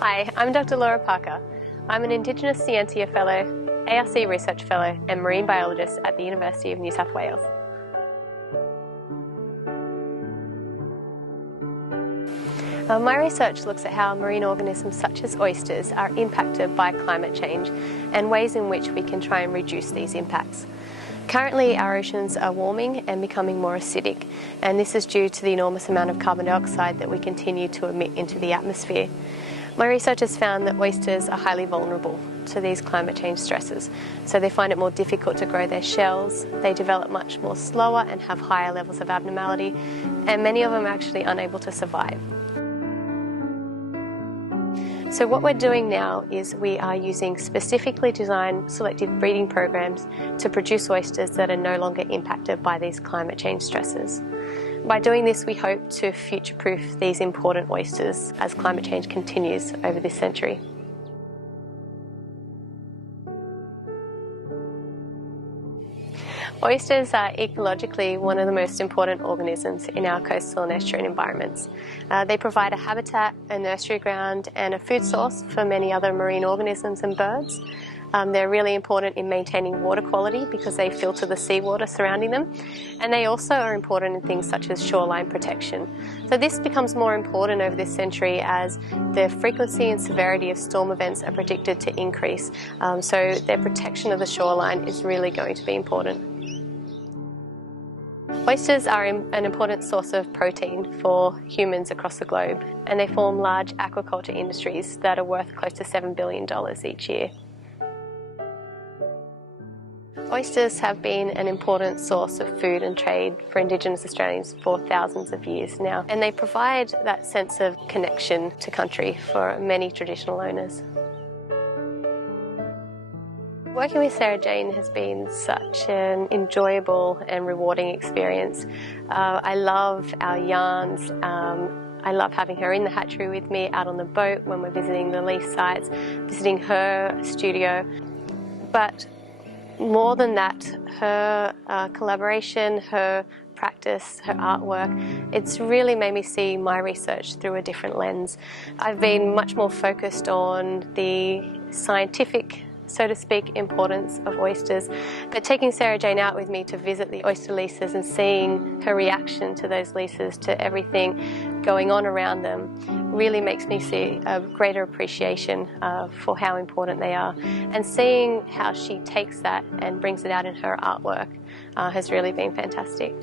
Hi, I'm Dr. Laura Parker. I'm an Indigenous Scientia Fellow, ARC Research Fellow and Marine Biologist at the University of New South Wales. My research looks at how marine organisms such as oysters are impacted by climate change and ways in which we can try and reduce these impacts. Currently, our oceans are warming and becoming more acidic, and this is due to the enormous amount of carbon dioxide that we continue to emit into the atmosphere. My research has found that oysters are highly vulnerable to these climate change stresses, so they find it more difficult to grow their shells, they develop much more slower and have higher levels of abnormality, and many of them are actually unable to survive. So what we're doing now is we are using specifically designed selective breeding programs to produce oysters that are no longer impacted by these climate change stresses. By doing this, we hope to future-proof these important oysters as climate change continues over this century. Oysters are ecologically one of the most important organisms in our coastal and estuarine environments. They provide a habitat, a nursery ground and a food source for many other marine organisms and birds. They're really important in maintaining water quality because they filter the seawater surrounding them, and they also are important in things such as shoreline protection. So this becomes more important over this century as the frequency and severity of storm events are predicted to increase, so their protection of the shoreline is really going to be important. Oysters are an important source of protein for humans across the globe, and they form large aquaculture industries that are worth close to $7 billion each year. Oysters have been an important source of food and trade for Indigenous Australians for thousands of years now, and they provide that sense of connection to country for many traditional owners. Working with Sarah Jane has been such an enjoyable and rewarding experience. I love our yarns. I love having her in the hatchery with me, out on the boat when we're visiting the lease sites, visiting her studio. But more than that, her collaboration, her practice, her artwork, it's really made me see my research through a different lens. I've been much more focused on the scientific, so to speak, importance of oysters, but taking Sarah Jane out with me to visit the oyster leases and seeing her reaction to those leases, to everything going on around them, really makes me see a greater appreciation for how important they are. And seeing how she takes that and brings it out in her artwork has really been fantastic.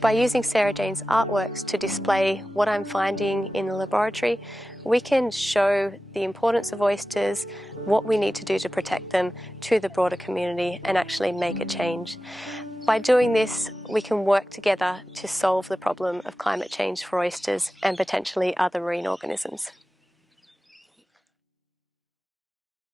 By using Sarah Jane's artworks to display what I'm finding in the laboratory, we can show the importance of oysters, what we need to do to protect them, to the broader community and actually make a change. By doing this, we can work together to solve the problem of climate change for oysters and potentially other marine organisms.